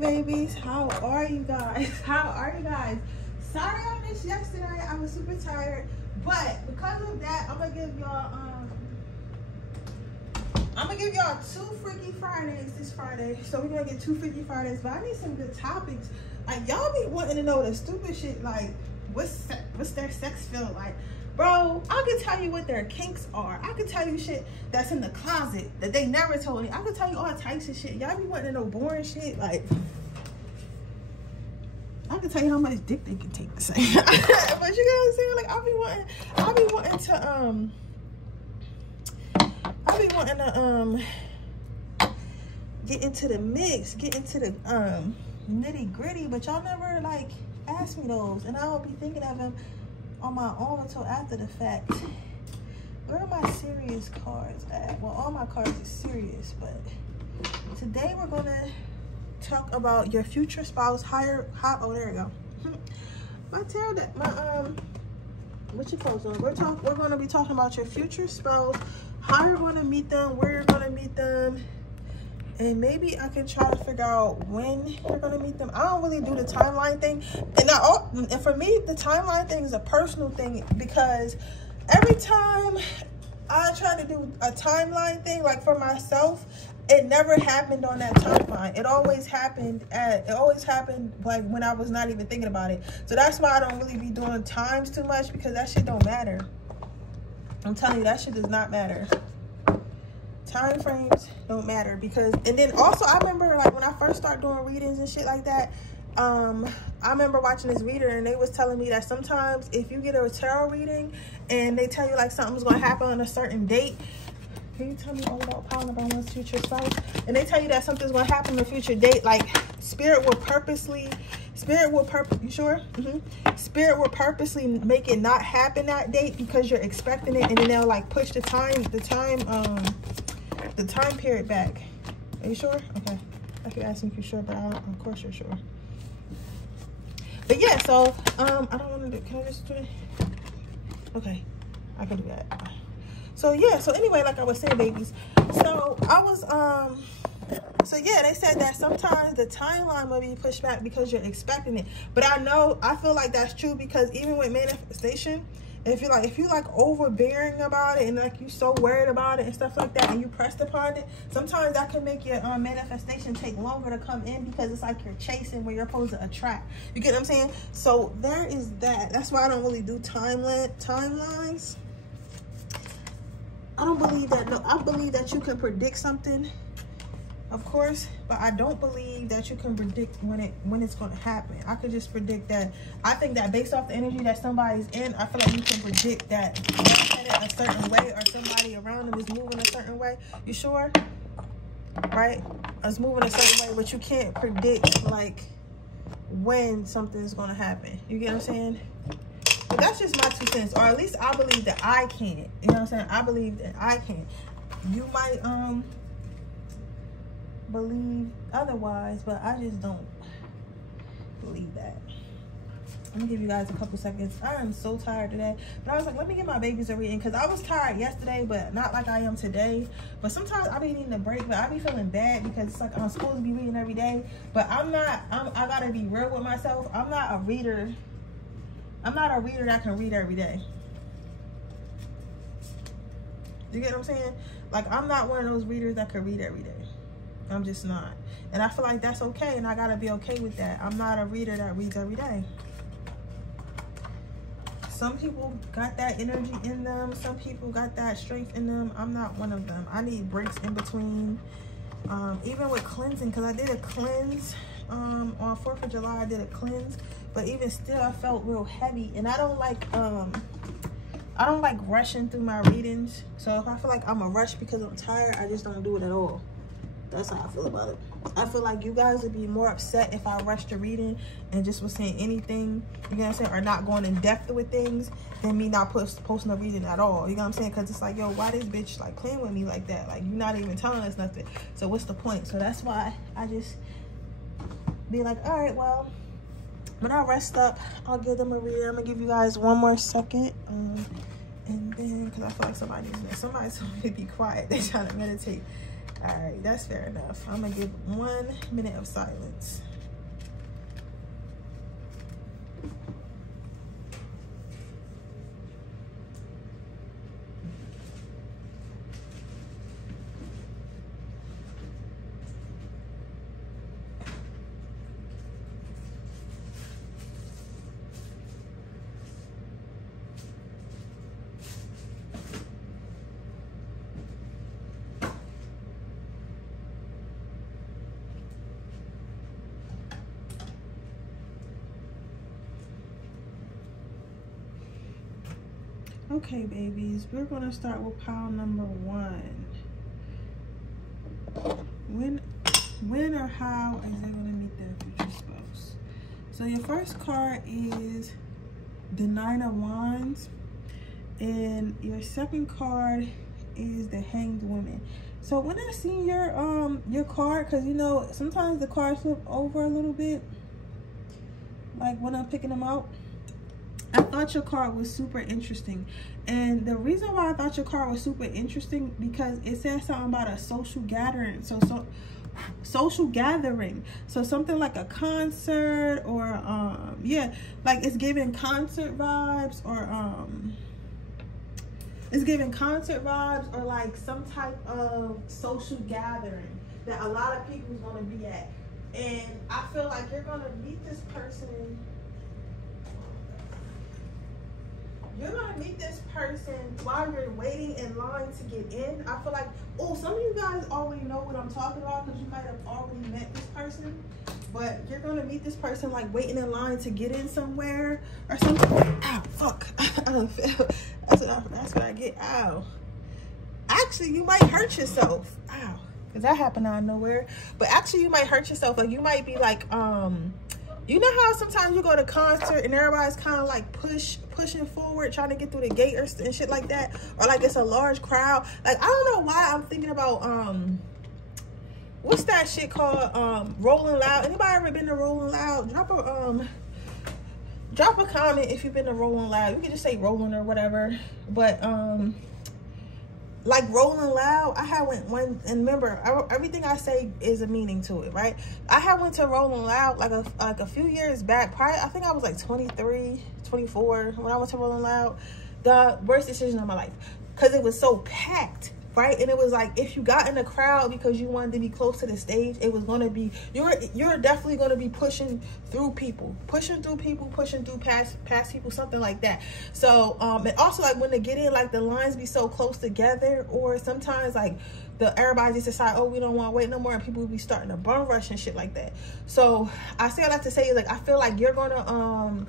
Babies, how are you guys? Sorry I missed yesterday. I was super tired, but because of that, I'm gonna give y'all 2 Freaky Fridays this Friday. So we're gonna get 2 Freaky Fridays, but I need some good topics. Like, y'all be wanting to know the stupid shit, like what's their sex feel like. Bro, I can tell you what their kinks are. I can tell you shit that's in the closet that they never told me. I can tell you all types of shit. Y'all be wanting to know boring shit. Like, I can tell you how much dick they can take to say. But you know what I'm saying? Like, I be wanting to get into the mix, get into the nitty gritty, but y'all never like ask me those, and I don't be thinking of them on my own until after the fact. Where are my serious cards at? Well, all my cards are serious, but today we're gonna talk about your future spouse. Oh, there we go. My tarot deck, what you post on? We're gonna be talking about your future spouse, how you're gonna meet them, where you're gonna meet them, and maybe I can try to figure out when you're gonna meet them. I don't really do the timeline thing, and for me, the timeline thing is a personal thing, because every time I try to do a timeline thing, like for myself, it never happened on that timeline. It always happened like when I was not even thinking about it. So that's why I don't really be doing times too much, because that shit don't matter. I'm telling you, that shit does not matter. Time frames don't matter, because, and then also I remember like when I first started doing readings and shit like that, I remember watching this reader and they was telling me that sometimes if you get a tarot reading and they tell you like something's gonna happen on a certain date, can you tell me all about Power Number One's future spouse? And they tell you that something's gonna happen on a future date, like Spirit will purposely make it not happen that date because you're expecting it, and then they'll like push the time period back. Are you sure? Okay. I could ask you if you're sure, but of course you're sure. But yeah, so I don't want to do. Can I just do it? Okay, I can do that. So yeah. So anyway, like I was saying, babies. So I was So yeah, they said that sometimes the timeline will be pushed back because you're expecting it. But I feel like that's true, because even with manifestation, if you like overbearing about it and like you so worried about it and stuff like that, and you pressed upon it, sometimes that can make your manifestation take longer to come in, because it's like you're chasing where you're supposed to attract. You get what I'm saying? So there is that. That's why I don't really do timelines. I don't believe that. No, I believe that you can predict something, of course, but I don't believe that you can predict when it's going to happen. I could just predict that. I think that based off the energy that somebody's in, I feel like you can predict that they're headed a certain way, or somebody around them is moving a certain way. You sure? Right? It's moving a certain way, but you can't predict like when something's going to happen. You get what I'm saying? But that's just my 2 cents, or at least I believe that I can. You know what I'm saying? I believe that I can. You might believe otherwise, but I just don't believe that. I'm gonna give you guys a couple seconds. I am so tired today, but I was like, let me get my babies a reading, because I was tired yesterday, but not like I am today. But sometimes I be needing a break, but I be feeling bad because it's like I'm supposed to be reading every day, but I gotta be real with myself. I'm not a reader that can read every day. You get what I'm saying? Like, I'm not one of those readers that can read every day. I'm just not. And I feel like that's okay, and I gotta be okay with that. I'm not a reader that reads every day. Some people got that energy in them. Some people got that strength in them. I'm not one of them. I need breaks in between. Even with cleansing, because I did a cleanse on 4th of July. I did a cleanse, but even still I felt real heavy, and I don't like rushing through my readings. So if I feel like I'm a rush because I'm tired, I just don't do it at all. That's how I feel about it. I feel like you guys would be more upset if I rushed the reading and just was saying anything, you know what I'm saying, or not going in depth with things, than me not posting a reading at all. You know what I'm saying? Because it's like, yo, why this bitch like playing with me like that? Like, you're not even telling us nothing. So what's the point? So that's why I just be like, all right, well, when I rest up, I'll give them a reading. I'm gonna give you guys 1 more second. And then, because I feel like somebody told me to be quiet. They're trying to meditate. All right, that's fair enough. I'm gonna give 1 minute of silence. Okay, babies, we're gonna start with pile number 1. When or how is it gonna meet their future spouse? So your first card is the 9 of Wands, and your second card is the Hanged Woman. So when I see your card, because you know sometimes the cards flip over a little bit, like when I'm picking them out, I thought your card was super interesting. And the reason why I thought your card was super interesting, because it says something about a social gathering. Social gathering. So something like a concert, or yeah, like it's giving concert vibes, or it's giving concert vibes, or like some type of social gathering that a lot of people is going to be at. And I feel like you're going to meet this person. You're gonna meet this person while you're waiting in line to get in. I feel like, oh, some of you guys already know what I'm talking about, because you might have already met this person. But you're gonna meet this person like waiting in line to get in somewhere or something. Ow, fuck. That's what I get. Ow. Actually, you might hurt yourself. Ow. Because that happened out of nowhere. But actually, you might hurt yourself. Like, you might be like, you know how sometimes you go to concert and everybody's kind of like pushing forward, trying to get through the gate and shit like that, or like it's a large crowd. Like, I don't know why I'm thinking about what's that shit called, Rolling Loud. Anybody ever been to Rolling Loud? Drop a comment if you've been to Rolling Loud. You can just say Rolling or whatever. But like Rolling Loud, I had went one, and remember, everything I say is a meaning to it, right? I had went to Rolling Loud like a few years back. Probably, I think I was like 23, 24 when I went to Rolling Loud. The worst decision of my life, because it was so packed, right? And it was like, if you got in the crowd because you wanted to be close to the stage, it was going to be, you're definitely going to be pushing through past people, something like that. So and also, like, when they get in, like, the lines be so close together, or sometimes like everybody just decide, oh, we don't want to wait no more, and people will be starting to bum rush and shit like that. So I say I like to say is, like, I feel like you're gonna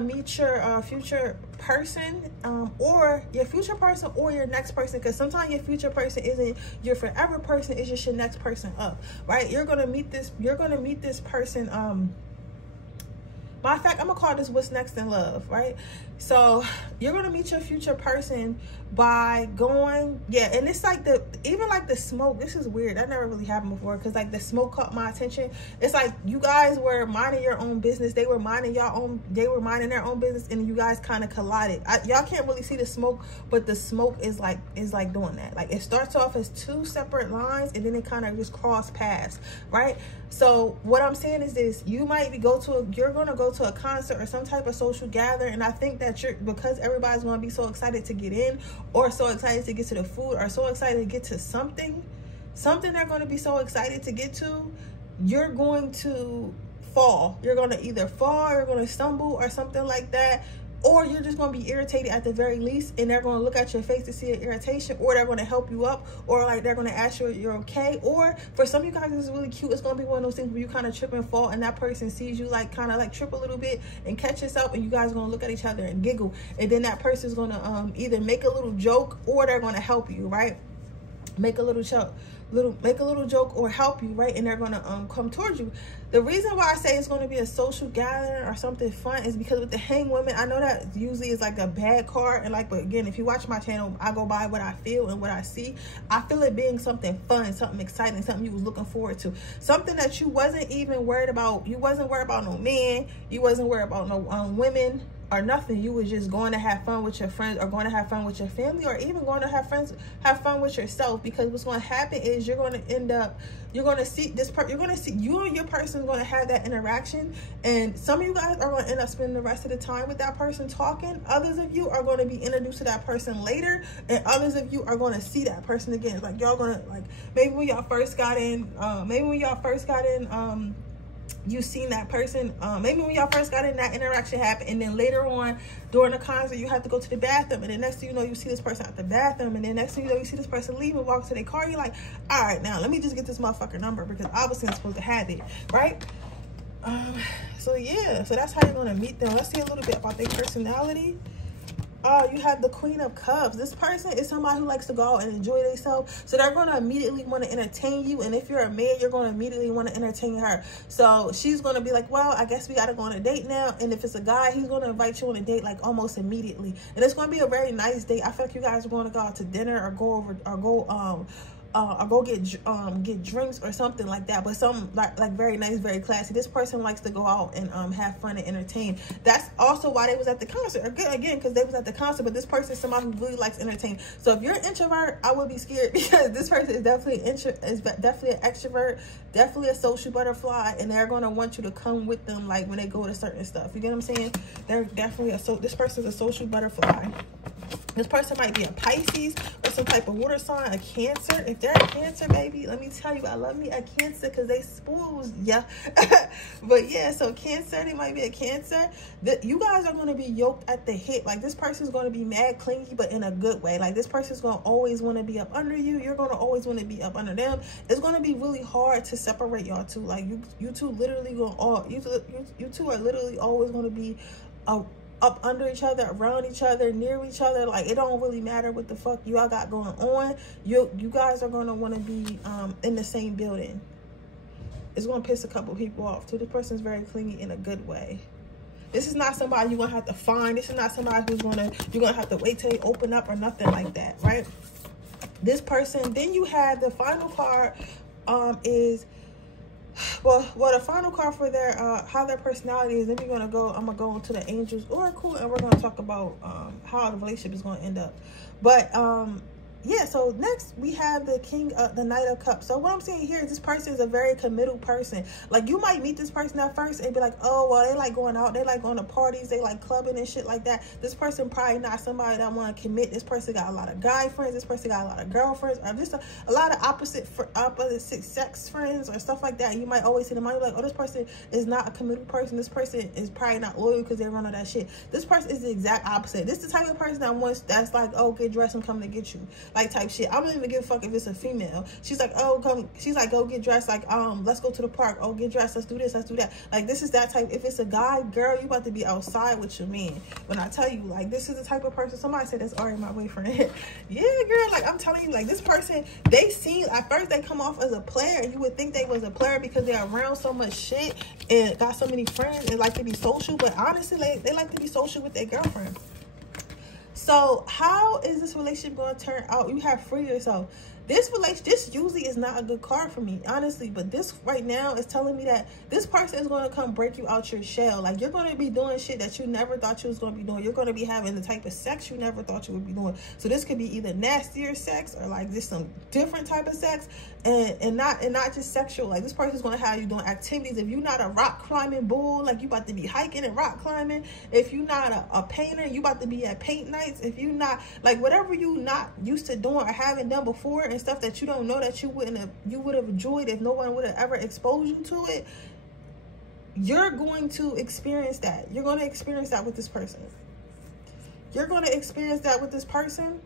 meet your future person, or your future person or your next person, because sometimes your future person isn't your forever person, it's just your next person up, right? You're gonna meet this person. Matter of fact, I'm gonna call this what's next in love, right? So you're gonna meet your future person by going, yeah, and it's like even like the smoke. This is weird. That never really happened before, because like the smoke caught my attention. It's like you guys were minding your own business. They were minding their own business, and you guys kind of collided. Y'all can't really see the smoke, but the smoke is like doing that. Like, it starts off as 2 separate lines, and then it kind of just cross paths, right? So what I'm saying is this: you might you're gonna go to a concert or some type of social gathering, and I think that because everybody's gonna be so excited to get in, or so excited to get to the food, or so excited to get to something they're going to be so excited to get to, you're going to fall. You're going to either fall, you're going to stumble or something like that, or you're just going to be irritated at the very least, and they're going to look at your face to see an irritation, or they're going to help you up, or like they're going to ask you if you're okay. Or for some of you guys, it's really cute. It's going to be one of those things where you kind of trip and fall, and that person sees you like kind of like trip a little bit and catch yourself, and you guys are going to look at each other and giggle, and then that person's going to either make a little joke, or they're going to help you, right? Make a little joke or help you, right? And they're gonna come towards you. The reason why I say it's going to be a social gathering or something fun is because with the Hanged Women, I know that usually is like a bad card, and like, but again, if you watch my channel, I go by what I feel and what I see. I feel it being something fun, something exciting, something you was looking forward to, something that you wasn't even worried about. You wasn't worried about no men, you wasn't worried about no women, or nothing. You were just going to have fun with your friends, or going to have fun with your family, or even going to have fun with yourself. Because what's going to happen is you're going to end up, you're going to see this part, you're going to see you and your person is going to have that interaction, and some of you guys are going to end up spending the rest of the time with that person talking. Others of you are going to be introduced to that person later, and others of you are going to see that person again. Like, y'all going to, like, maybe when y'all first got in, you seen that person, maybe when y'all first got in, that interaction happened, and then later on during the concert you have to go to the bathroom, and then next thing you know you see this person at the bathroom, and then next thing you know you see this person leave and walk to their car. You're like, all right, now let me just get this motherfucker number, because obviously I'm supposed to have it, right? So yeah, so that's how you're going to meet them. Let's see a little bit about their personality. You have the Queen of Cups. This person is somebody who likes to go out and enjoy themselves. So they're going to immediately want to entertain you. And if you're a man, you're going to immediately want to entertain her. So she's going to be like, well, I guess we got to go on a date now. And if it's a guy, he's going to invite you on a date like almost immediately. And it's going to be a very nice date. I feel like you guys are going to go out to dinner, or go get drinks or something like that, but some like very nice, very classy. This person likes to go out and have fun and entertain. That's also why they was at the concert again, because they was at the concert. But this person is somebody who really likes to entertain. So if you're an introvert, I would be scared, because this person is definitely an extrovert, definitely a social butterfly, and they're going to want you to come with them, like when they go to certain stuff. You get what I'm saying? They're definitely this person's a social butterfly. This person might be a Pisces or some type of water sign, a Cancer. If they're a Cancer, baby, let me tell you, I love me a Cancer, because they spoils, yeah. But yeah, so Cancer, they might be a Cancer. You guys are going to be yoked at the hip. Like, this person's going to be mad clingy, but in a good way. Like, this person's going to always want to be up under you. You're going to always want to be up under them. It's going to be really hard to separate y'all two. Like, you two literally you two are literally always going to be up under each other, around each other, near each other. Like, it don't really matter what the fuck you all got going on. You guys are going to want to be in the same building. It's going to piss a couple people off too. This person's very clingy in a good way. This is not somebody you're going to have to find. This is not somebody you're going to have to wait till they open up or nothing like that, right? This person, then you have the final card is, well, the final card for their how their personality is. Then I'm gonna go into the Angels Oracle, and we're gonna talk about how the relationship is gonna end up. But yeah, so next we have the Knight of Cups. So what I'm saying here is this person is a very committal person. Like, you might meet this person at first and be like, oh, well, they like going out, they like going to parties, they like clubbing and shit like that. This person probably not somebody that want to commit. This person got a lot of guy friends. This person got a lot of girlfriends, or just a lot of opposite sex friends or stuff like that. You might always see them, like, oh, this person is not a committal person. This person is probably not loyal because they run all that shit. This person is the exact opposite. This is the type of person that's like, oh, get dressed, I'm coming to get you. Like, type shit. I don't even give a fuck if it's a female. She's like, oh, come. She's like, go get dressed. Like, let's go to the park. Oh, get dressed. Let's do this. Let's do that. Like, this is that type. If it's a guy, girl, you about to be outside with your man. When I tell you, like, this is the type of person. Somebody said that's already my boyfriend. Yeah, girl. Like, I'm telling you, like, this person, they seem, at first they come off as a player, and you would think they was a player because they're around so much shit and got so many friends and like to be social. But honestly, they like to be social with their girlfriend. So how is this relationship going to turn out? You have free yourself. This usually is not a good card for me, honestly. But this right now is telling me that this person is going to come break you out your shell. Like, you're going to be doing shit that you never thought you was going to be doing. You're going to be having the type of sex you never thought you would be doing. So this could be either nastier sex or like just some different type of sex, and not just sexual. Like, this person's going to have you doing activities. If you're not a rock climbing bull, like, you about to be hiking and rock climbing. If you're not a painter, you about to be at paint nights. If you're not, like, whatever you not used to doing or haven't done before, and stuff that you don't know that you would have enjoyed if no one would have ever exposed you to it, you're going to experience that. You're going to experience that with this person. You're going to experience that with this person,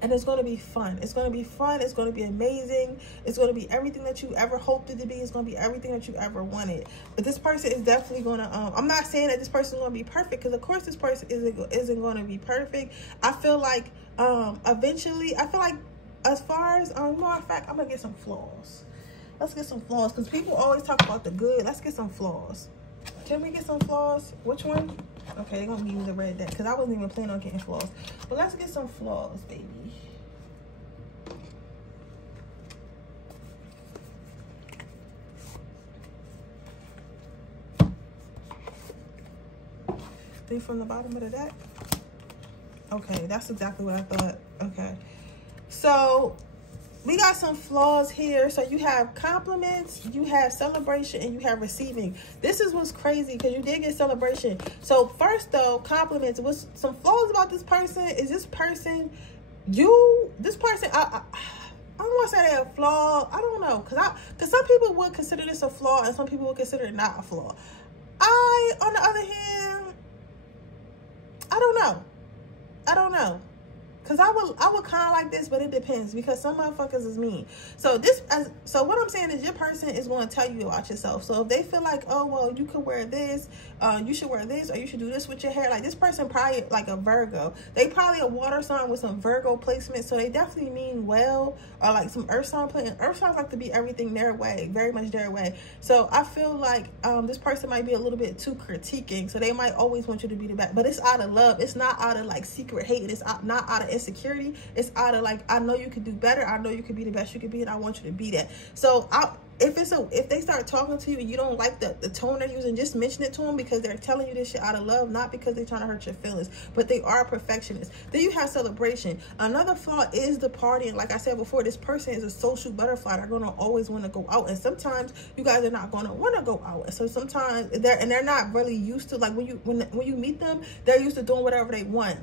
and it's going to be fun. It's going to be fun. It's going to be amazing. It's going to be everything that you ever hoped it to be. It's going to be everything that you ever wanted. But this person is definitely going to, I'm not saying that this person is going to be perfect, because of course this person isn't going to be perfect. I feel like eventually, as far as, matter of fact, I'm going to get some flaws. Let's get some flaws, because people always talk about the good. Let's get some flaws. Can we get some flaws? Which one? Okay, they're going to give me the red deck, because I wasn't even planning on getting flaws. But let's get some flaws, baby. Three from the bottom of the deck. Okay, that's exactly what I thought. Okay, so we got some flaws here. So you have compliments, you have celebration, and you have receiving. This is what's crazy because you did get celebration. So first though, compliments. What's some flaws about this person is this person, I don't want to say they're a flaw. I don't know, because some people would consider this a flaw and some people would consider it not a flaw. On the other hand, I don't know. Because I would kind of like this, but it depends because some motherfuckers is mean. So so what I'm saying is your person is going to tell you about yourself. So if they feel like, oh, well, you could wear this, you should wear this, or you should do this with your hair. Like this person probably like a Virgo. They probably a water sign with some Virgo placement. So they definitely mean well, or like some earth sign placement. Earth signs like to be everything their way, very much their way. So I feel like this person might be a little bit too critiquing. So they might always want you to be the best, but it's out of love. It's not out of like secret hate. It's not out of insecurity. It's out of like, I know you could do better. I know you could be the best you could be, and I want you to be that. So if they start talking to you and you don't like the tone they're using, just mention it to them because they're telling you this shit out of love, not because they're trying to hurt your feelings, but they are perfectionists. Then you have celebration. Another flaw is the partying. Like I said before, this person is a social butterfly. They're going to always want to go out, and sometimes you guys are not going to want to go out. And so sometimes they're not really used to, like when you meet them, they're used to doing whatever they want.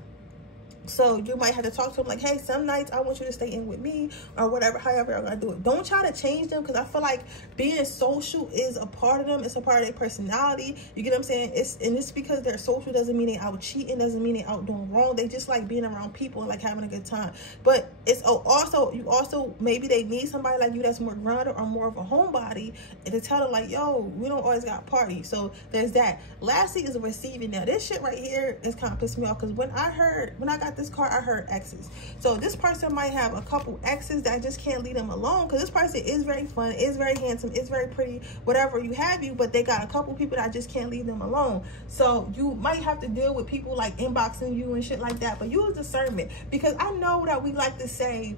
So you might have to talk to them like, hey, some nights I want you to stay in with me or whatever, however you're going to do it. Don't try to change them because I feel like being social is a part of them. It's a part of their personality. You get what I'm saying? It's because they're social doesn't mean they out cheating, doesn't mean they out doing wrong. They just like being around people and like having a good time. But it's also maybe they need somebody like you that's more grounded or more of a homebody and to tell them like, yo, we don't always got parties. So there's that. Lastly is receiving. Now this shit right here is kind of pissing me off because when I got this card, I heard exes. So this person might have a couple exes that just can't leave them alone because this person is very fun, is very handsome, is very pretty, whatever you have you, but they got a couple people that just can't leave them alone. So you might have to deal with people like inboxing you and shit like that, but use discernment because I know that we like to say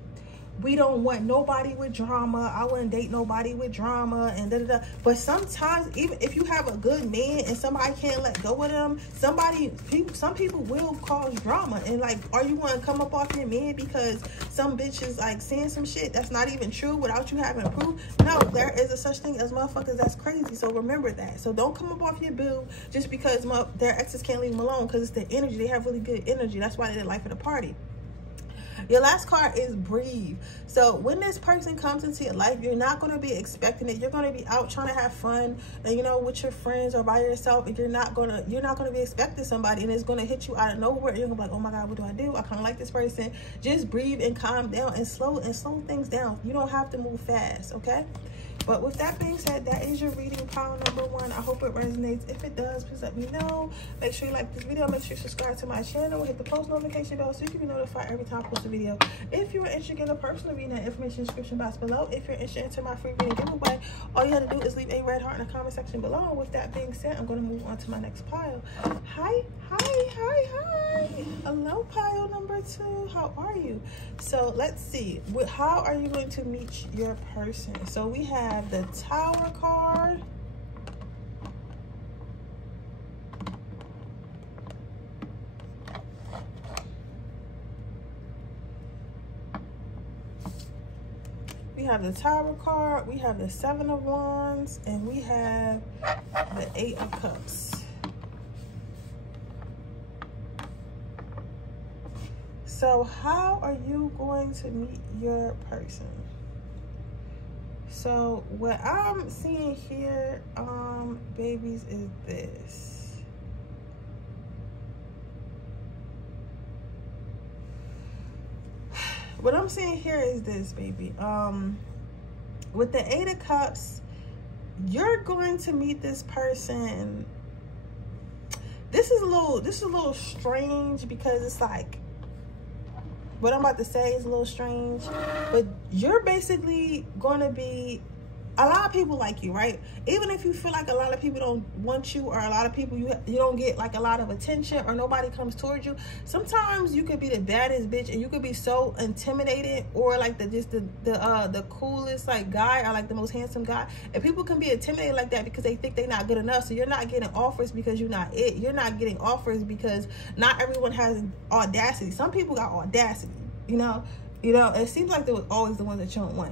we don't want nobody with drama. I wouldn't date nobody with drama and da-da-da. But sometimes, even if you have a good man and somebody can't let go of them, some people will cause drama. And like, are you going to come up off your man because some bitch is like saying some shit that's not even true without you having proof? No, there is a such thing as motherfuckers that's crazy. So remember that. So don't come up off your boo just because their exes can't leave them alone because it's the energy. They have really good energy. That's why they're the life of the party. Your last card is breathe. So when this person comes into your life, you're not going to be expecting it. You're going to be out trying to have fun, and you know, with your friends or by yourself, and you're not going to be expecting somebody, and it's going to hit you out of nowhere. You're going to be like, oh my God, what do I do? I kind of like this person. Just breathe and calm down and slow things down. You don't have to move fast, okay? But with that being said, that is your reading, pile number 1. I hope it resonates. If it does, please let me know. Make sure you like this video. Make sure you subscribe to my channel. Hit the post notification bell so you can be notified every time I post a video. If you're interested in a personal reading, that information in the description box below. If you're interested in my free reading giveaway, all you have to do is leave a red heart in the comment section below. And with that being said, I'm going to move on to my next pile. Hi. Hello, pile number 2. How are you? So let's see. How are you going to meet your person? So we have the Tower card. We have the Tower card, we have the 7 of Wands, and we have the 8 of Cups. So how are you going to meet your person? So what I'm seeing here, babies, is this. What I'm seeing here is this, baby. With the 8 of Cups, you're going to meet this person. This is a little strange because it's like, what I'm about to say is a little strange, but you're basically going to be a lot of people like you, right? Even if you feel like a lot of people don't want you, or a lot of people you don't get like a lot of attention, or nobody comes towards you, sometimes you could be the baddest bitch and you could be so intimidated, or like the coolest like guy, or like the most handsome guy, and people can be intimidated like that because they think they're not good enough. So you're not getting offers because you're not it. You're not getting offers because not everyone has audacity. Some people got audacity, you know. It seems like they was always the ones that you don't want,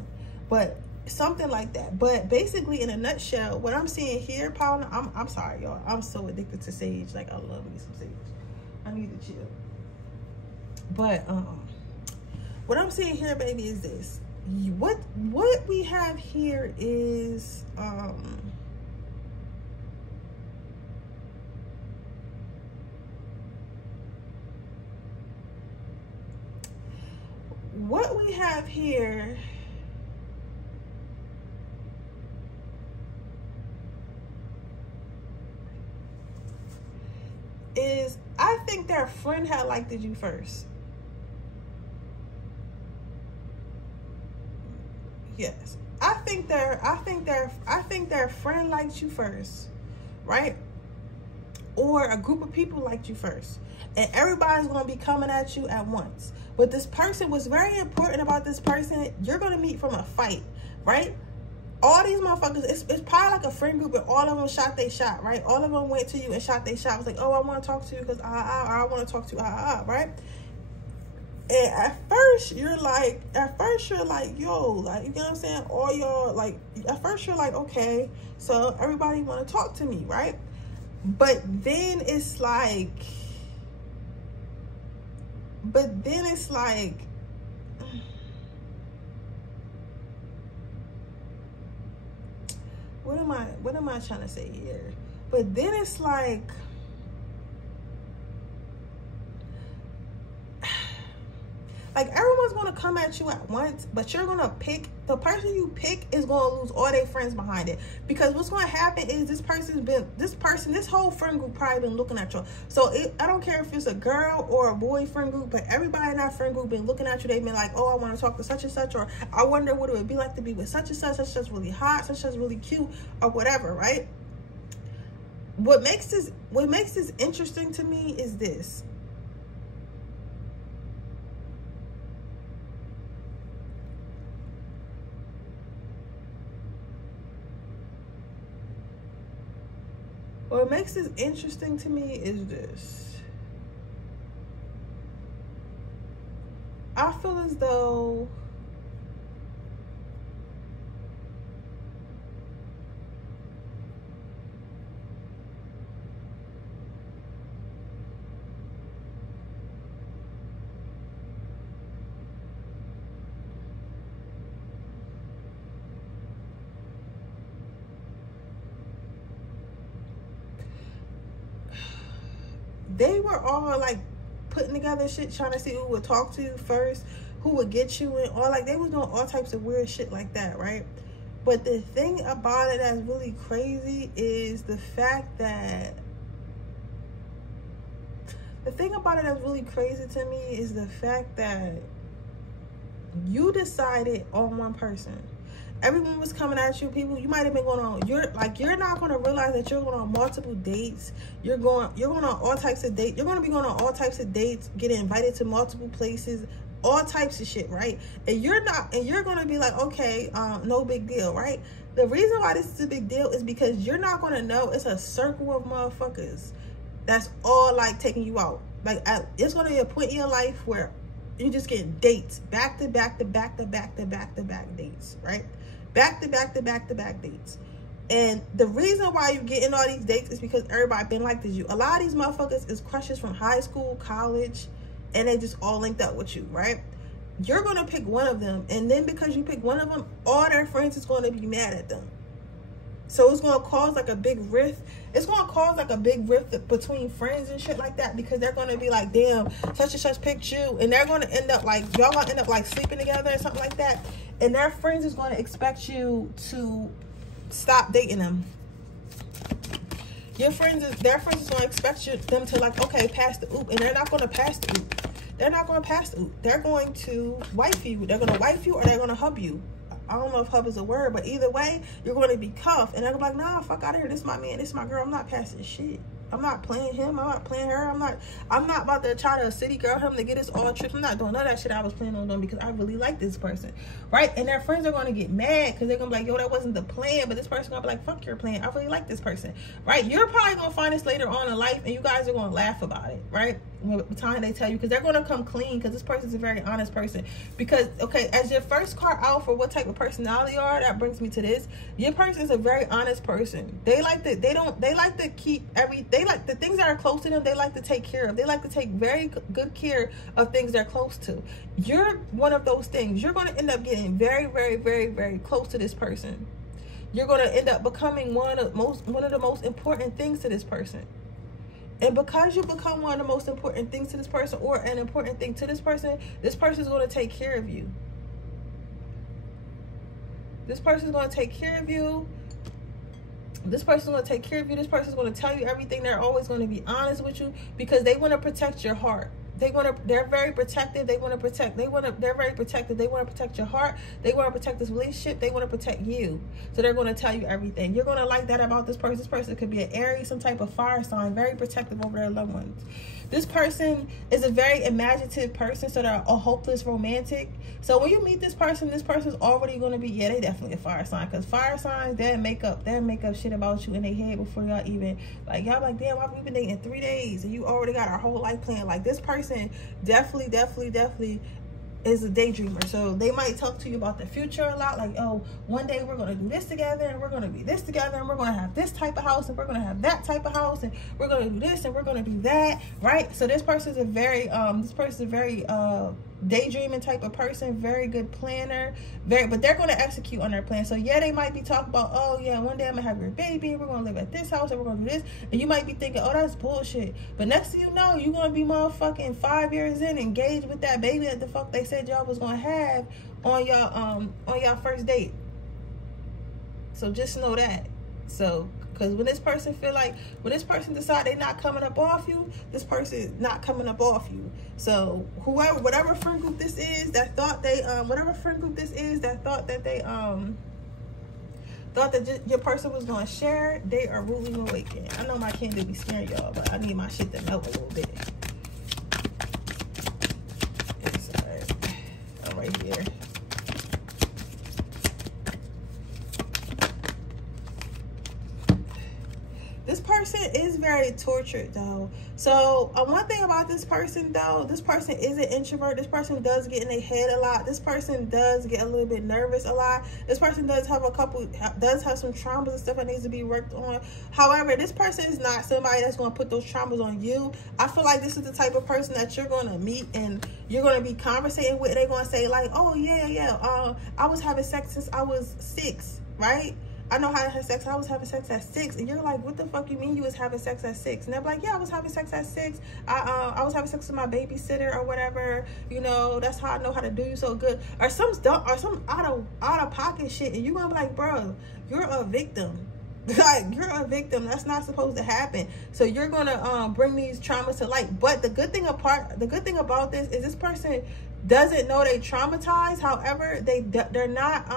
but something like that. But basically, in a nutshell, what I'm seeing here, Paula, I'm sorry, y'all. I'm so addicted to sage. Like, I love me some sage. I need to chill. But what I'm seeing here, baby, is this. What we have here is what we have here is, I think their friend had liked you first. Yes, I think their friend liked you first, right? Or a group of people liked you first, and everybody's gonna be coming at you at once. But this person, what's very important about this person, you're gonna meet from a fight, right? All these motherfuckers, it's probably like a friend group, and all of them shot they shot, right? All of them went to you and shot they shot. It was like, oh, I want to talk to you because or I want to talk to you, right? And at first you're like, yo, like, you know what I'm saying? All y'all, like, at first you're like, okay, so everybody want to talk to me, right? But then it's like, what am I trying to say here? But then it's like, everyone's gonna come at you at once, but you're gonna pick, the person you pick is gonna lose all their friends behind it. Because what's gonna happen is this whole friend group probably been looking at you. So I don't care if it's a girl or a boy friend group, but everybody in that friend group been looking at you. They've been like, oh, I want to talk to such and such, or I wonder what it would be like to be with such and such, such really hot, such really cute, or whatever, right? What makes this interesting to me is this. What makes this interesting to me is this. I feel as though they were all like putting together shit, trying to see who would talk to you first, who would get you, and all, like, they was doing all types of weird shit like that, right? But the thing about it that's really crazy is the fact that you decided on one person. Everyone was coming at you. People, you might have been going on, you're not going to realize that you're going on multiple dates. You're going on all types of dates. You're going to be going on all types of dates, getting invited to multiple places, all types of shit, right? And you're going to be like, okay, no big deal, right? The reason why this is a big deal is because you're not going to know it's a circle of motherfuckers that's all like taking you out. Like, it's going to be a point in your life where you just get dates, back to back dates, right? Back to back dates. And the reason why you're getting all these dates is because everybody been like this. A lot of these motherfuckers is crushes from high school, college, and they just all linked up with you, right? You're going to pick one of them, and then because you pick one of them, all their friends is going to be mad at them. So it's going to cause like a big rift. It's going to cause like a big rift between friends and shit like that, because they're going to be like, damn, such and such picked you. And they're going to end up like, y'all going to end up like sleeping together or something like that. And their friends is going to expect you to stop dating them. Their friends is going to expect them to like, okay, pass the oop. And they're not going to pass the oop. They're not going to pass the oop. They're going to wife you. They're going to wife you, or they're going to hub you. I don't know if hub is a word, but either way, you're going to be cuffed. And they're going to be like, nah, fuck out of here. This is my man. This is my girl. I'm not passing shit. I'm not playing him. I'm not playing her. I'm not about to try to city girl him to get us all trips. I'm not doing none of that shit I was planning on doing because I really like this person, right? And their friends are going to get mad because they're going to be like, yo, that wasn't the plan. But this person's going to be like, fuck your plan. I really like this person, right? You're probably going to find this later on in life and you guys are going to laugh about it, right? By the time they tell you, because they're going to come clean, because this person's a very honest person. Because, okay, as your first card out for what type of personality you are, that brings me to this. Your person is a very honest person. They like to keep they like the things that are close to them, they like to take care of. They like to take very good care of things they're close to. You're one of those things. You're going to end up getting very, very, very, very close to this person. You're going to end up becoming one of the most important things to this person. And because you become one of the most important things to this person, or an important thing to this person is going to take care of you. This person is going to take care of you. This person is going to take care of you. This person is going to tell you everything. They're always going to be honest with you because they want to protect your heart. They're very protective. They're very protective. They want to protect your heart. They want to protect this relationship. They want to protect you. So they're going to tell you everything. You're going to like that about this person. This person could be an Aries, some type of fire sign, very protective over their loved ones. This person is a very imaginative person, so they're a hopeless romantic. So when you meet this person's already going to be, yeah, they definitely a fire sign, because fire signs, they'll make up shit about you in their head before y'all even, like, y'all like, damn, we've been dating 3 days and you already got our whole life plan. Like, this person definitely is a daydreamer. So they might talk to you about the future a lot, like, oh, one day we're going to do this together and we're going to be this together and we're going to have this type of house and we're going to have that type of house and we're going to do this and we're going to do that, right? So this person's a very daydreaming type of person, very good planner, but they're going to execute on their plan. So yeah, they might be talking about, oh yeah, one day I'm gonna have your baby, we're gonna live at this house and we're gonna do this, and you might be thinking, oh, that's bullshit, but next thing you know, you're gonna be motherfucking 5 years in, engaged with that baby that the fuck they said y'all was gonna have on y'all first date. So just know that. So because when this person decide they're not coming up off you, this person is not coming up off you. So whatever friend group this is that thought that your person was going to share, they are rudely awakened. I know my candle be scaring y'all, but I need my shit to melt a little bit. It's all right. I'm right here. This person is very tortured though. So one thing about this person though, this person is an introvert. This person does get in their head a lot. This person does get a little bit nervous a lot. This person does have some traumas and stuff that needs to be worked on. However, this person is not somebody that's going to put those traumas on you. I feel like this is the type of person that you're going to meet and you're going to be conversating with. They're going to say like, oh yeah, I was having sex since I was 6, right? I know how to have sex. I was having sex at 6. And you're like, what the fuck you mean you was having sex at 6? And they're like, yeah, I was having sex at 6. I was having sex with my babysitter or whatever. You know, that's how I know how to do you so good. Or some out of pocket shit. And you're going to be like, bro, you're a victim. Like, you're a victim. That's not supposed to happen. So you're going to bring these traumas to light. But the good thing about this is this person doesn't know they traumatized. However, they're not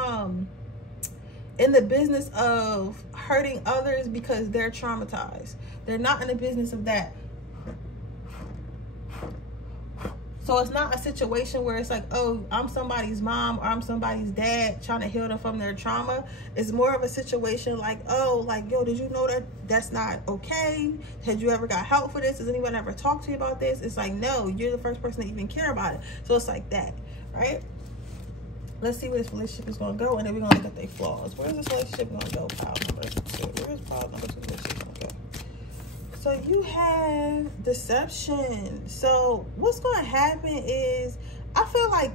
in the business of hurting others because they're traumatized. They're not in the business of that. So it's not a situation where it's like, oh, I'm somebody's mom or I'm somebody's dad trying to heal them from their trauma. It's more of a situation like, oh, like, yo, did you know that that's not okay? Had you ever got help for this? Has anyone ever talked to you about this? It's like, no, you're the first person to even care about it. So it's like that, right? Let's see where this relationship is going to go, and then we're going to look at their flaws. Where's this relationship going to go? Pile number 2. Where's pile number 2 relationship going to go? So you have deception. So what's going to happen is, I feel like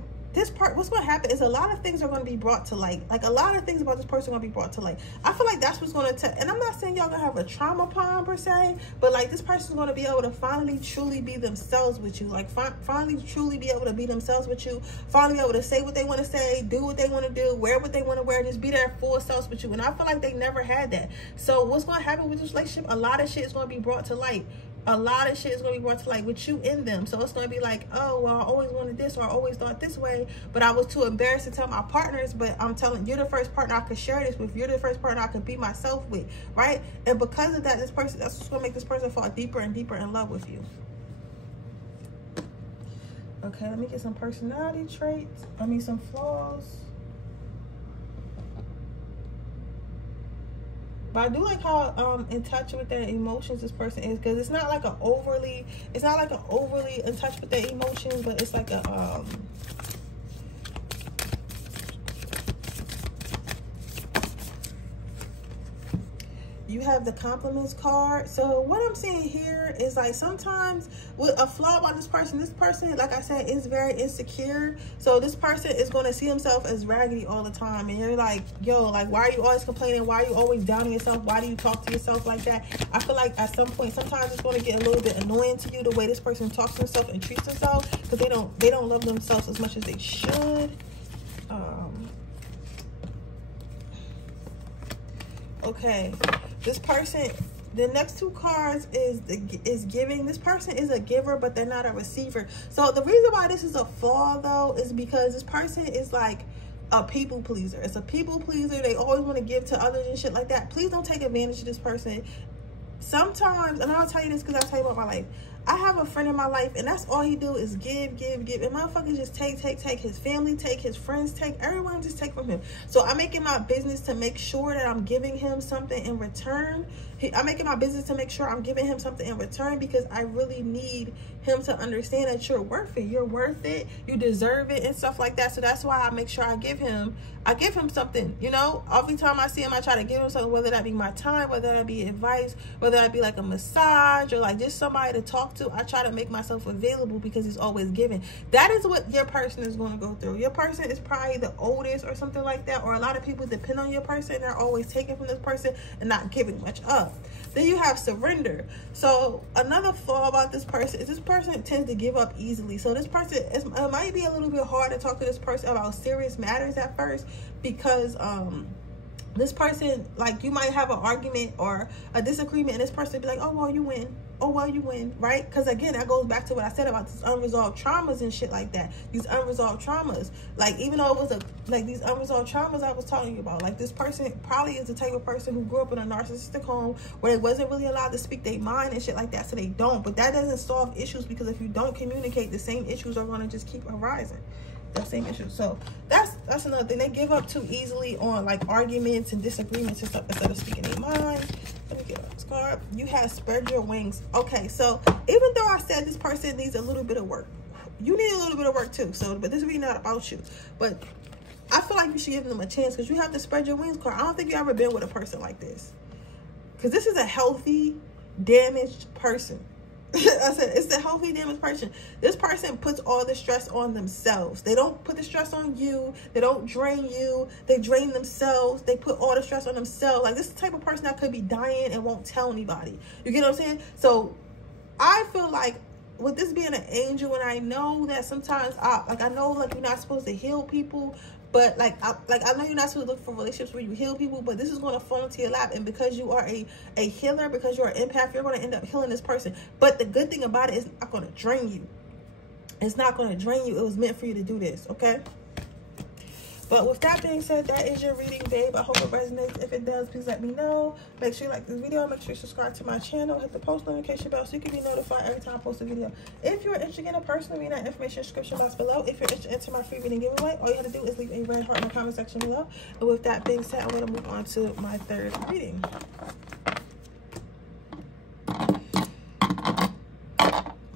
what's going to happen is a lot of things are going to be brought to light. Like, a lot of things about this person are going to be brought to light. I feel like that's what's going to and I'm not saying y'all going to have a trauma pond per se, but like, this person's going to be able to finally truly be themselves with you. Like, finally truly be able to be themselves with you. Finally be able to say what they want to say, do what they want to do, wear what they want to wear, just be their full selves with you. And I feel like they never had that. So what's going to happen with this relationship, a lot of shit is going to be brought to light. A lot of shit is going to be brought to light with you in them. So it's going to be like, oh, well, I always wanted this, or I always thought this way, but I was too embarrassed to tell my partners. But I'm telling you're the first partner I could share this with. You're the first partner I could be myself with, right? And because of that, this person, that's what's going to make this person fall deeper and deeper in love with you. Okay, let me get some personality traits. I mean, some flaws. But I do like how in touch with their emotions this person is, because it's not like an overly in touch with their emotions, but it's like a you have the compliments card. So what I'm seeing here is like sometimes with a flaw about this person, like I said, is very insecure. So this person is going to see himself as raggedy all the time. And you're like, yo, like, why are you always complaining? Why are you always downing yourself? Why do you talk to yourself like that? I feel like at some point, sometimes it's going to get a little bit annoying to you the way this person talks to himself and treats themselves, because they don't love themselves as much as they should. Okay. This person, the next two cards is giving. This person is a giver, but they're not a receiver. So the reason why this is a flaw, though, is because this person is like a people pleaser. It's a people pleaser. They always want to give to others and shit like that. Please don't take advantage of this person. Sometimes, and I'll tell you this because I'll tell you about my life. I have a friend in my life, and that's all he do is give, give, give. And motherfuckers just take. His family take, his friends take, everyone just take from him. So I make it my business to make sure that I'm giving him something in return. I'm making my business to make sure I'm giving him something in return, because I really need him to understand that you're worth it. You're worth it. You deserve it and stuff like that. So that's why I make sure I give him something, you know. Every time I see him, I try to give him something, whether that be my time, whether that be advice, whether that be like a massage or like just somebody to talk to. I try to make myself available because he's always giving. That is what your person is going to go through. Your person is probably the oldest or something like that, or a lot of people depend on your person. They're always taking from this person and not giving much up. Then you have surrender. So another flaw about this person is this person tends to give up easily. So this person, it might be a little bit hard to talk to this person about serious matters at first, because this person, like, you might have an argument or a disagreement, and this person be like, oh, well, you win. Oh, well, you win, right? Because, again, that goes back to what I said about these unresolved traumas and shit like that. These unresolved traumas. Like, even though it was these unresolved traumas I was talking about, like, this person probably is the type of person who grew up in a narcissistic home where they wasn't really allowed to speak their mind and shit like that, so they don't. But that doesn't solve issues, because if you don't communicate, the same issues are going to just keep arising. That same issue. So that's another thing. They give up too easily on like arguments and disagreements and stuff instead of speaking their mind. Let me get on this card. You have spread your wings. Okay, so even though I said this person needs a little bit of work, you need a little bit of work too. So, but this is really not about you. But I feel like you should give them a chance, because you have to spread your wings card. I don't think you've ever been with a person like this, because this is a healthy, damaged person. I said it's a healthy, damaged person. This person puts all the stress on themselves. They don't put the stress on you. They don't drain you. They drain themselves. They put all the stress on themselves. Like, this is the type of person that could be dying and won't tell anybody. You get what I'm saying? So I feel like with this being an angel, and I know that sometimes I know like you're not supposed to heal people, but I know you're not supposed to look for relationships where you heal people, but this is going to fall into your lap. And because you are a healer, because you're an empath, you're going to end up healing this person. But the good thing about it is it's not going to drain you. It's not going to drain you. It was meant for you to do this, okay? But with that being said, that is your reading, babe. I hope it resonates. If it does, please let me know. Make sure you like this video. Make sure you subscribe to my channel. Hit the post notification bell so you can be notified every time I post a video. If you're interested in a personal reading, that information in the description box below. If you're interested in entering my free reading giveaway, all you have to do is leave a red heart in the comment section below. And with that being said, I'm going to move on to my third reading.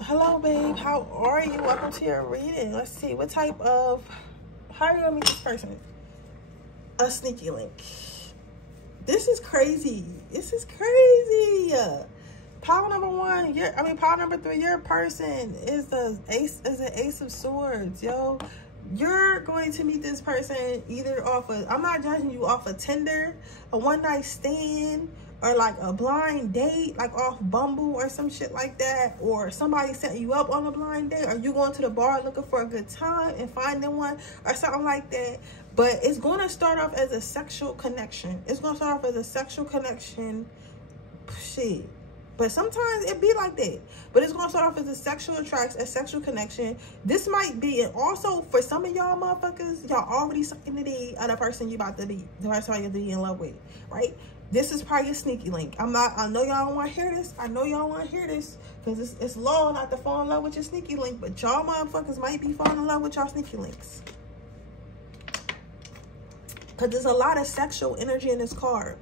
Hello, babe. How are you? Welcome to your reading. Let's see. What type of... How are you gonna meet this person? A sneaky link. This is crazy. This is crazy. Pile number one. Pile number three. Your person is an ace of swords, yo. You're going to meet this person either off of, I'm not judging you, off of Tinder, a one-night stand, or like a blind date, like off Bumble or some shit like that, or somebody setting you up on a blind date, or you going to the bar looking for a good time and finding one or something like that. But it's going to start off as a sexual connection. It's going to start off as a sexual connection. Shit. But sometimes it be like that. But it's going to start off as a sexual attraction, a sexual connection. This might be, and also for some of y'all motherfuckers, y'all already sucking the D of the person you about to be, the person you're be in love with, right? This is probably a sneaky link. I know y'all don't want to hear this. I know y'all want to hear this because it's law not to fall in love with your sneaky link. But y'all motherfuckers might be falling in love with y'all sneaky links. Because there's a lot of sexual energy in this card.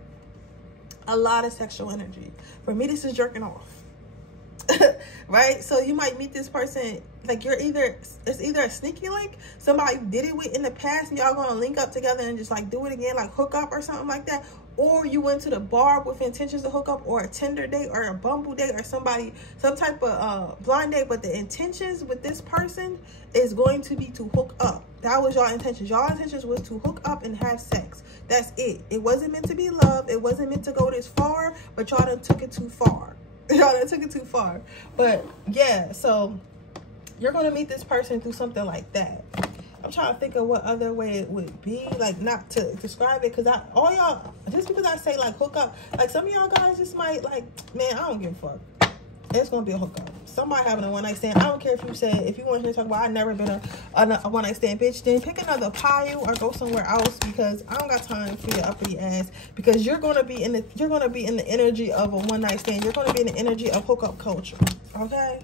A lot of sexual energy. For me, this is jerking off. Right? So you might meet this person, like it's either a sneaky link, somebody you did it with in the past, and y'all gonna link up together and just like do it again, like hook up or something like that. Or you went to the bar with intentions to hook up, or a Tinder date, or a Bumble date, or some type of blind date, but the intentions with this person is going to be to hook up. That was y'all intentions. Y'all intentions was to hook up and have sex. That's it. It wasn't meant to be love. It wasn't meant to go this far, but y'all done took it too far. Y'all done took it too far. But yeah, so you're going to meet this person through something like that. I'm trying to think of what other way it would be, like, not to describe it, because all y'all, just because I say like hook up, like some of y'all guys just might like, man, I don't give a fuck. It's gonna be a hookup. Somebody having a one night stand. I don't care if you said, if you want to talk about I never been a one night stand, bitch, then pick another pile or go somewhere else, because I don't got time for your uppity ass. Because you're gonna be in the energy of a one night stand. You're gonna be in the energy of hookup culture. Okay.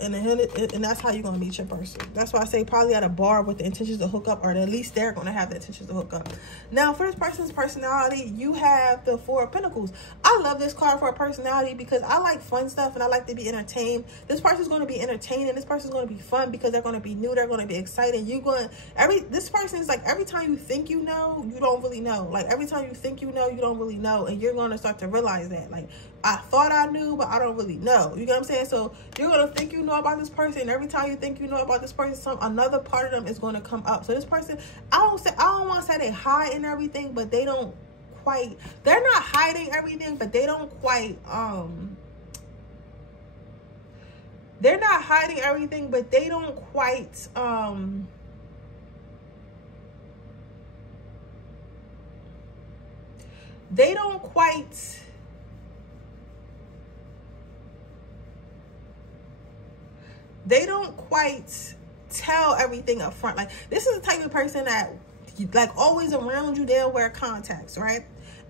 And that's how you're going to meet your person. That's why I say probably at a bar with the intentions to hook up, or at least they're going to have the intentions to hook up. Now, for this person's personality, you have the Four of Pentacles. I love this card for a personality because I like fun stuff and I like to be entertained. This person's going to be entertaining. This person's going to be fun because they're going to be new. They're going to be exciting. This person is like, every time you think you know, you don't really know. Like, every time you think you know, you don't really know. And you're going to start to realize that. Like, I thought I knew, but I don't really know. You get what I'm saying? So you're going to think you know about this person, and every time you think you know about this person, another part of them is going to come up. So this person, I don't want to say they hide in everything, but they're not hiding everything, but they don't quite, they're not hiding everything, but they don't quite, they don't quite tell everything up front. Like, this is the type of person that, like, always around you, they'll wear contacts, right?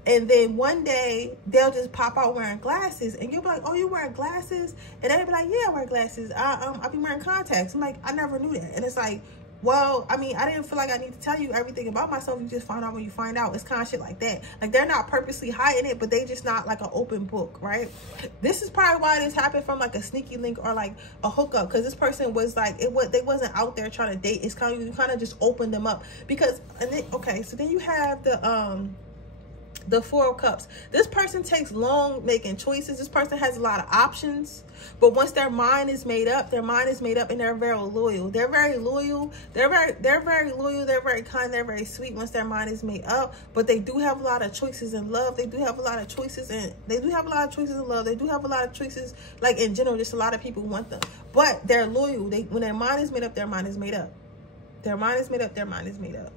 And then one day they'll just pop out wearing glasses, and you'll be like, oh, you wear glasses? And they'll be like, yeah, I wear glasses. I be wearing contacts. I'm like, I never knew that. And it's like, well, I mean, I didn't feel like I need to tell you everything about myself. You just find out when you find out. It's kind of shit like that. Like, they're not purposely hiding it, but they just not like an open book, right? This is probably why this happened from like a sneaky link or like a hookup, because this person was like, they wasn't out there trying to date. It's kind of, you kind of just opened them up because, and then, okay, so then you have the Four of Cups. This person takes long making choices. This person has a lot of options, but once their mind is made up, and they're very loyal. They're very loyal. They're very loyal. They're very kind. They're very sweet once their mind is made up, but they do have a lot of choices in love. They do have a lot of choices, and they do have a lot of choices in love. They do have a lot of choices, like, in general, just a lot of people want them, but they're loyal. When their mind is made up, their mind is made up. Their mind is made up. Their mind is made up.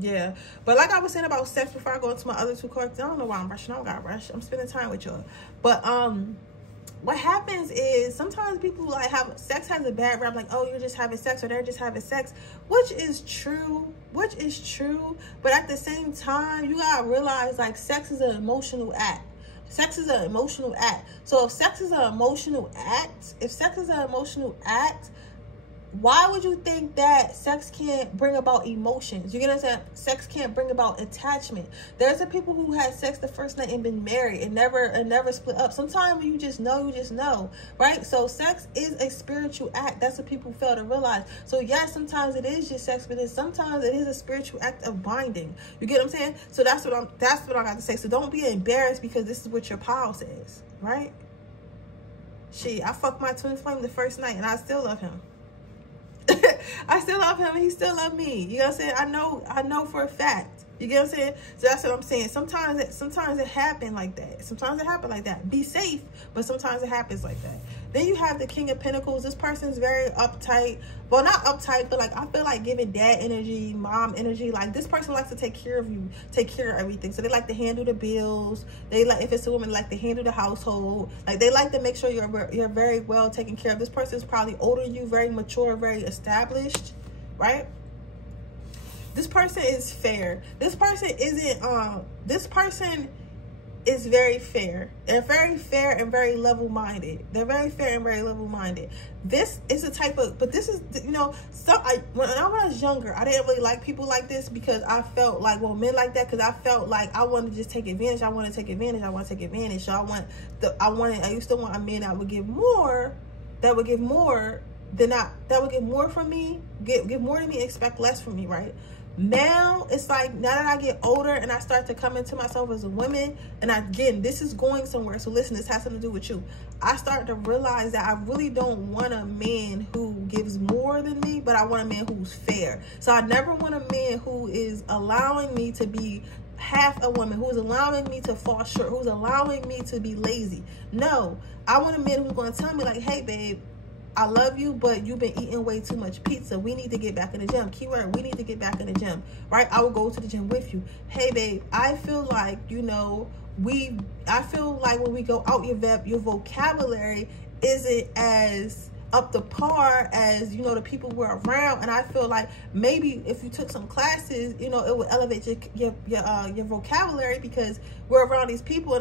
Yeah, but like I was saying about sex before I go into my other two cards, I don't know why I'm rushing. I don't got to rush. I'm spending time with y'all. But what happens is sometimes people like sex has a bad rap, like, oh, you're just having sex, or they're just having sex, which is true. But at the same time, you gotta realize, like, sex is an emotional act. Sex is an emotional act. So if sex is an emotional act, why would you think that sex can't bring about emotions? You get what I'm saying? Sex can't bring about attachment. There's some people who had sex the first night and been married and never split up. Sometimes when you just know, right? So sex is a spiritual act. That's what people fail to realize. So yes, sometimes it is just sex, but then sometimes it is a spiritual act of binding. You get what I'm saying? So that's what I got to say. So don't be embarrassed because this is what your pile says, right? Shit, I fucked my twin flame the first night and I still love him. I still love him and he still love me. You know what I'm saying? I know for a fact. You get what I'm saying? So that's what I'm saying. Sometimes it happens like that. Be safe, but sometimes it happens like that. Then you have the King of Pentacles. This person's very uptight. Well, not uptight, but like I feel like giving dad energy, mom energy. Like this person likes to take care of you, take care of everything. So they like to handle the bills. They like, if it's a woman, like to handle the household. Like they like to make sure you're very well taken care of. This person is probably older than you, very mature, very established, right? This person is fair. This person isn't, this person is very fair. They're very fair and very level-minded. They're very fair and very level-minded. This is a type of, but this is, you know, when I was younger, I didn't really like people like this because I felt like, well, men like that, because I felt like I wanted to just take advantage. I want to take advantage. I want to take advantage. So I used to want a man that would give more, that would give more from me, give more to me, expect less from me, right? Now it's like, now that I get older and I start to come into myself as a woman, and again, this is going somewhere, so listen, this has something to do with you. I start to realize that I really don't want a man who gives more than me, but I want a man who's fair. So I never want a man who is allowing me to be half a woman, who's allowing me to fall short, who's allowing me to be lazy. No, I want a man who's going to tell me like, hey babe, I love you, but you've been eating way too much pizza. We need to get back in the gym. Keyword, we need to get back in the gym, right? I will go to the gym with you. Hey, babe, I feel like, you know, I feel like when we go out, your vocabulary isn't as up to par as, you know, the people we're around. And I feel like maybe if you took some classes, you know, it would elevate your vocabulary because we're around these people.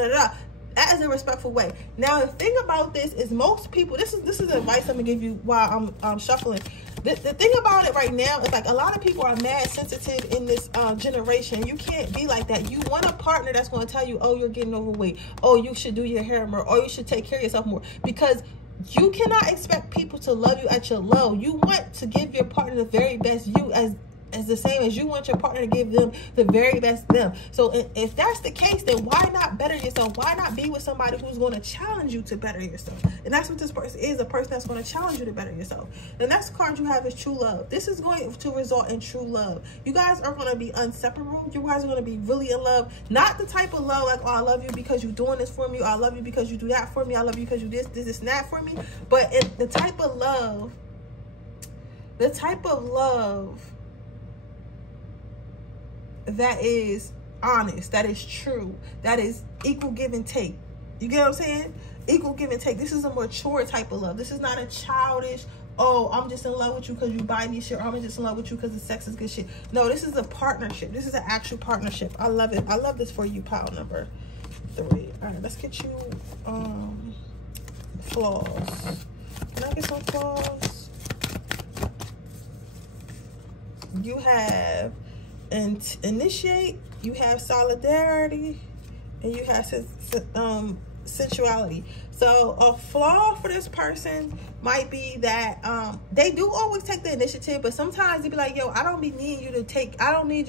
That is a respectful way. Now, the thing about this is most people, this is advice I'm gonna give you while I'm shuffling. The thing about it right now is like a lot of people are mad sensitive in this generation. You can't be like that. You want a partner that's going to tell you, oh, you're getting overweight. Oh, you should do your hair more. Or you should take care of yourself more. Because you cannot expect people to love you at your low. You want to give your partner the very best you, as the same as you want your partner to give them the very best them. So if that's the case, then why not better yourself? Why not be with somebody who's going to challenge you to better yourself? And that's what this person is, a person that's going to challenge you to better yourself. The next card you have is true love. This is going to result in true love. You guys are going to be inseparable. You guys are going to be really in love. Not the type of love like, oh, I love you because you're doing this for me. Or I love you because you do that for me. I love you because you this, and that for me. But the type of love that is honest, that is true, that is equal give and take. You get what I'm saying? Equal give and take. This is a mature type of love. This is not a childish, oh, I'm just in love with you because you buy me shit, or I'm just in love with you because the sex is good shit. No, this is a partnership. This is an actual partnership. I love it. I love this for you, pile number 3. All right, let's get you flaws. Can I get some flaws? You have initiate, you have solidarity, and you have sensuality. So a flaw for this person might be that they do always take the initiative, but sometimes they be like, yo, I don't need you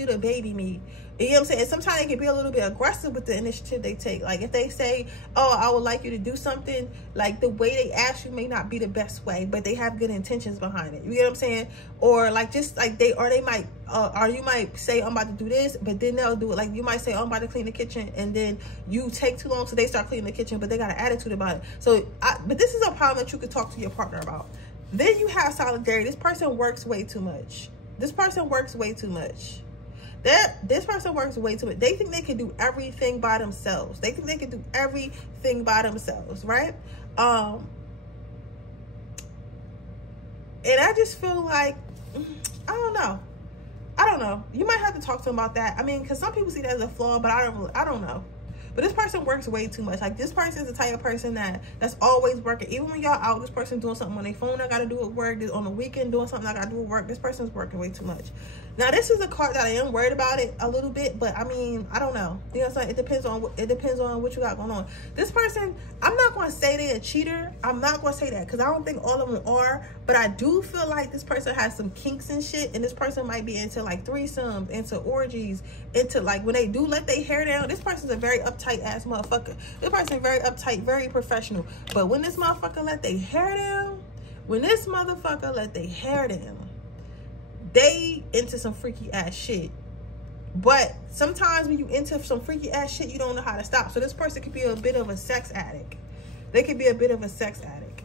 to baby me. You know what I'm saying? And sometimes they can be a little bit aggressive with the initiative they take. Like if they say, oh, I would like you to do something, like the way they ask you may not be the best way, but they have good intentions behind it. You get what I'm saying? Or like just like they might, or you might say, I'm about to do this, but then they'll do it. Like you might say, oh, I'm about to clean the kitchen, and then you take too long, so they start cleaning the kitchen, but they got an attitude about it. So, but this is a problem that you could talk to your partner about. Then you have solidarity. This person works way too much. This person works way too much. This person works way too much. They think they can do everything by themselves. They think they can do everything by themselves, right? And I just feel like, I don't know. You might have to talk to them about that. I mean, because some people see that as a flaw, but I don't know. But this person works way too much. Like this person is the type of person that's always working. Even when y'all out, this person doing something on their phone I gotta do at work. On the weekend doing something I gotta do at work. This person's working way too much. Now this is a card that I am worried about it a little bit, but I mean, I don't know. You know what I'm saying? It depends on what you got going on. This person, I'm not gonna say they're a cheater. I'm not gonna say that because I don't think all of them are, but I do feel like this person has some kinks and shit, and this person might be into like threesomes, into orgies, into like when they do let their hair down. This person's a very uptight ass motherfucker. This person very uptight, very professional. But when this motherfucker let their hair down, they into some freaky ass shit. But sometimes when you into some freaky ass shit, you don't know how to stop. So this person could be a bit of a sex addict. They could be a bit of a sex addict.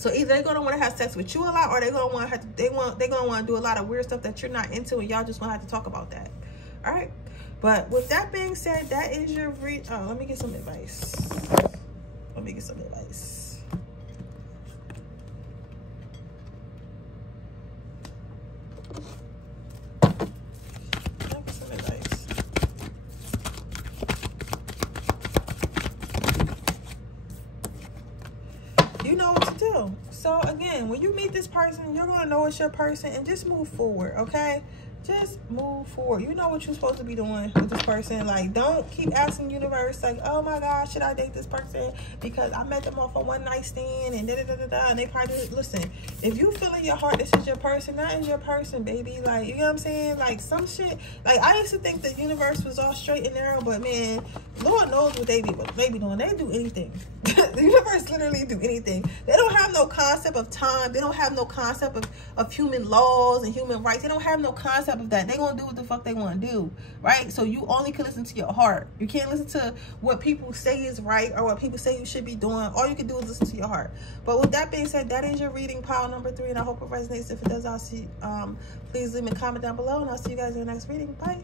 So either they're gonna want to have sex with you a lot, or they're gonna want to they're gonna want to do a lot of weird stuff that you're not into, and y'all just gonna have to talk about that. All right. But with that being said, that is your oh, let me get some advice. Let me get some advice. You know what to do. So again, when you meet this person, you're gonna know it's your person, and just move forward, okay? Just move forward. You know what you're supposed to be doing with this person. Like, don't keep asking the universe, like, oh my God, should I date this person because I met them off a one night stand and and they probably, listen, if you feel in your heart this is your person, that is your person, baby. Like, you know what I'm saying? Like, some shit, like, I used to think the universe was all straight and narrow, but man, Lord knows what they be doing. They do anything. The universe literally do anything. They don't have no concept of time. They don't have no concept of human laws and human rights. They don't have no concept of that. They gonna do what the fuck they want to do, right? So you only can listen to your heart. You can't listen to what people say is right or what people say you should be doing. All you can do is listen to your heart. But with that being said, that is your reading pile number 3, and I hope it resonates. If it does, I'll see. Please leave me a comment down below, and I'll see you guys in the next reading. Bye.